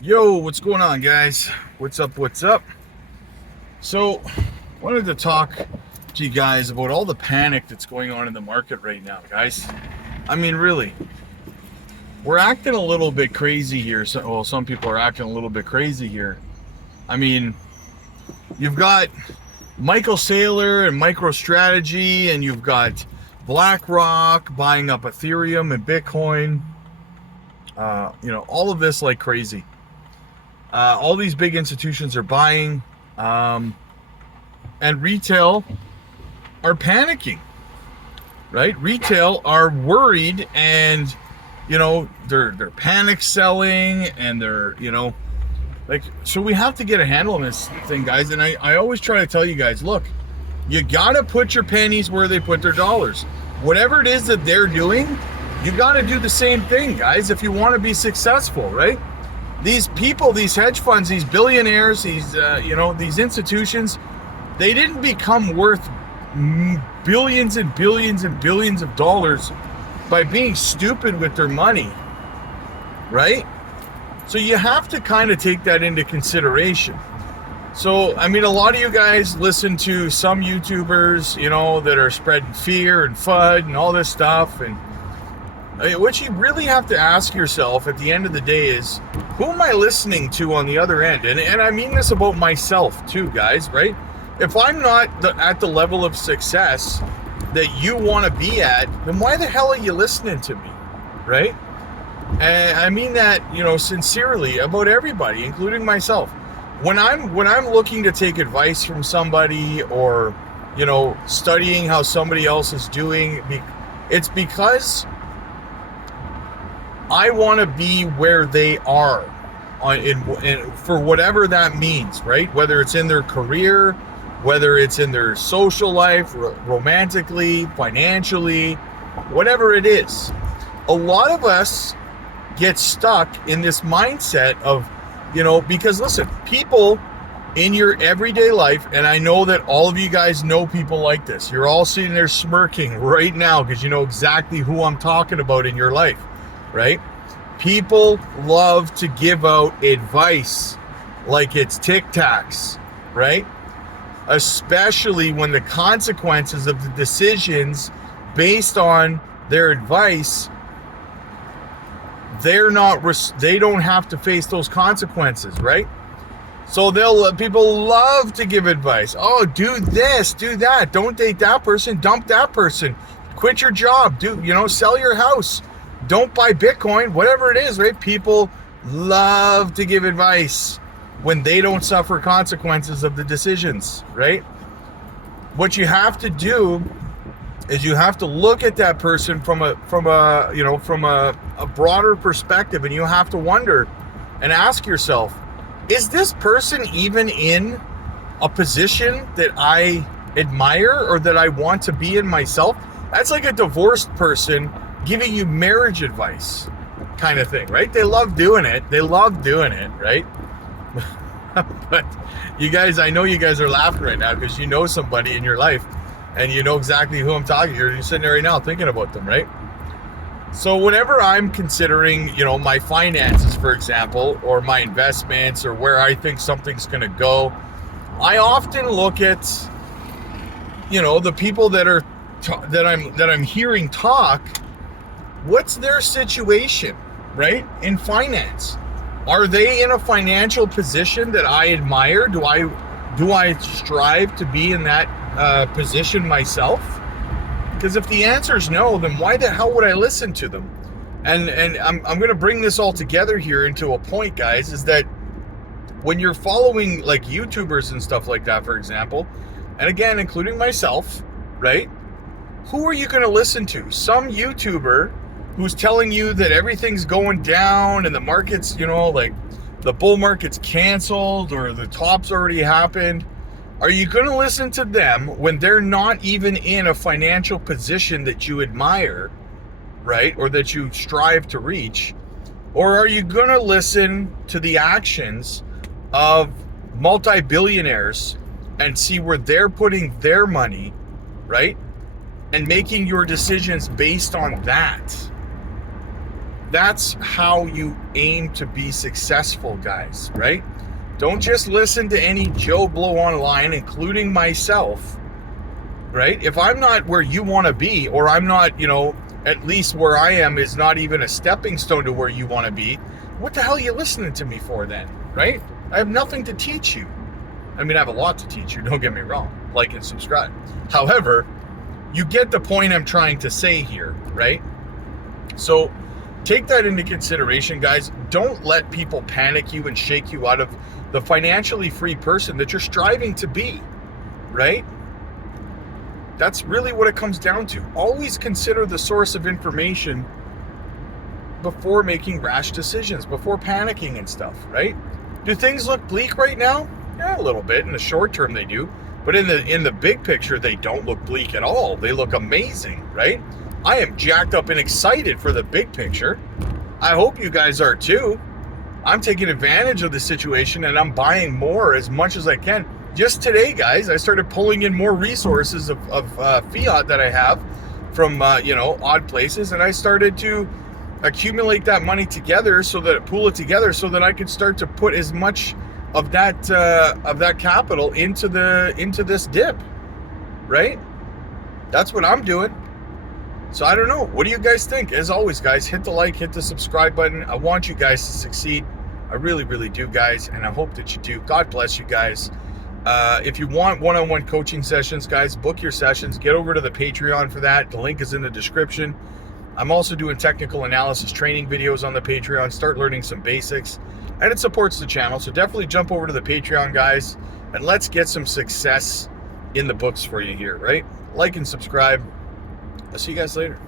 Yo, what's going on, guys? What's up? What's up? So, wanted to talk to you guys about all the panic that's going on in the market right now, guys. I mean, really, we're acting a little bit crazy here. Well, some people are acting a little bit crazy here. I mean, you've got Michael Saylor and MicroStrategy, and you've got BlackRock buying up Ethereum and Bitcoin. All of this like crazy. All these big institutions are buying, and retail are panicking, right? Retail are worried, and they're panic selling, and they're so we have to get a handle on this thing, guys. And I always try to tell you guys, look, you gotta put your pennies where they put their dollars. Whatever it is that they're doing, you gotta do the same thing, guys, if you want to be successful, right? These people, these hedge funds, these billionaires, these institutions, they didn't become worth billions and billions and billions of dollars by being stupid with their money, right? So you have to kind of take that into consideration. So, I mean, a lot of you guys listen to some YouTubers, that are spreading fear and FUD and all this stuff. And what you really have to ask yourself at the end of the day is, who am I listening to on the other end? And I mean this about myself too, guys, right? If I'm not at the level of success that you want to be at, then why the hell are you listening to me, right? And I mean that, sincerely about everybody, including myself. When I'm looking to take advice from somebody, or, studying how somebody else is doing, it's because I want to be where they are for whatever that means, right? Whether it's in their career, whether it's in their social life, romantically, financially, whatever it is. A lot of us get stuck in this mindset of, because listen, people in your everyday life, and I know that all of you guys know people like this. You're all sitting there smirking right now because you know exactly who I'm talking about in your life. Right? People love to give out advice like it's Tic Tacs, right? Especially when the consequences of the decisions based on their advice, they don't have to face those consequences, right? So people love to give advice. Oh, do this, do that. Don't date that person. Dump that person. Quit your job. Sell your house. Don't buy Bitcoin, whatever it is, right? People love to give advice when they don't suffer consequences of the decisions, right? What you have to do is you have to look at that person from a broader perspective, and you have to wonder and ask yourself, is this person even in a position that I admire or that I want to be in myself? That's like a divorced person giving you marriage advice kind of thing, right? They love doing it, right? But you guys, I know you guys are laughing right now because you know somebody in your life and you know exactly who I'm talking to. You're sitting there right now thinking about them, right? So whenever I'm considering, my finances, for example, or my investments, or where I think something's going to go, I often look at, the people that I'm hearing talk. What's their situation, right? In finance, are they in a financial position that I admire? Do I strive to be in that position myself? Because if the answer is no, then why the hell would I listen to them? And I'm going to bring this all together here into a point, guys, is that when you're following like YouTubers and stuff like that, for example, and again, including myself, right? Who are you going to listen to? Some YouTuber who's telling you that everything's going down and the market's, like the bull market's canceled or the top's already happened. Are you going to listen to them when they're not even in a financial position that you admire, right? Or that you strive to reach? Or are you going to listen to the actions of multi-billionaires and see where they're putting their money, right? And making your decisions based on that? That's how you aim to be successful, guys, right? Don't just listen to any Joe Blow online, including myself, right? If I'm not where you want to be, or I'm not, at least where I am is not even a stepping stone to where you want to be, what the hell are you listening to me for then, right? I have nothing to teach you. I mean, I have a lot to teach you, don't get me wrong. Like and subscribe. However, you get the point I'm trying to say here, right? So take that into consideration, guys. Don't let people panic you and shake you out of the financially free person that you're striving to be, right? That's really what it comes down to. Always consider the source of information before making rash decisions, before panicking and stuff, right? Do things look bleak right now? Yeah, a little bit. In the short term, they do. But in the big picture, they don't look bleak at all. They look amazing, right? I am jacked up and excited for the big picture. I hope you guys are too. I'm taking advantage of the situation and I'm buying more as much as I can. Just today, guys, I started pulling in more resources of fiat that I have from, odd places. And I started to accumulate that money together pool it together so that I could start to put as much of that capital into this dip, right? That's what I'm doing. So I don't know. What do you guys think? As always, guys, hit the like, hit the subscribe button. I want you guys to succeed. I really, really do, guys, and I hope that you do. God bless you guys. If you want one-on-one coaching sessions, guys, book your sessions. Get over to the Patreon for that. The link is in the description. I'm also doing technical analysis training videos on the Patreon. Start learning some basics. And it supports the channel, so definitely jump over to the Patreon, guys, and let's get some success in the books for you here, right? Like and subscribe. I'll see you guys later.